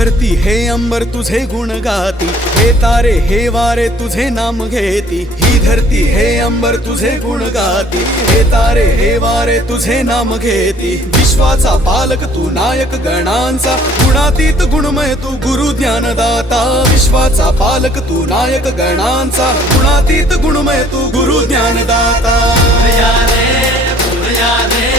धरती हे अंबर तुझे गुण गाती, हे तारे हे वारे तुझे नाम घेती। ही धरती हे अंबर तुझे गुण गाती, हे तारे हे वारे तुझे नाम घेती। विश्वाचा पालक तू नायक गणांचा, गुणातीत गुणमय तू गुरु ज्ञानदाता। विश्वाचा पालक तू नायक गणांचा, गुणातीत गुणमय तू गुरु ज्ञानदाता। पुरया रे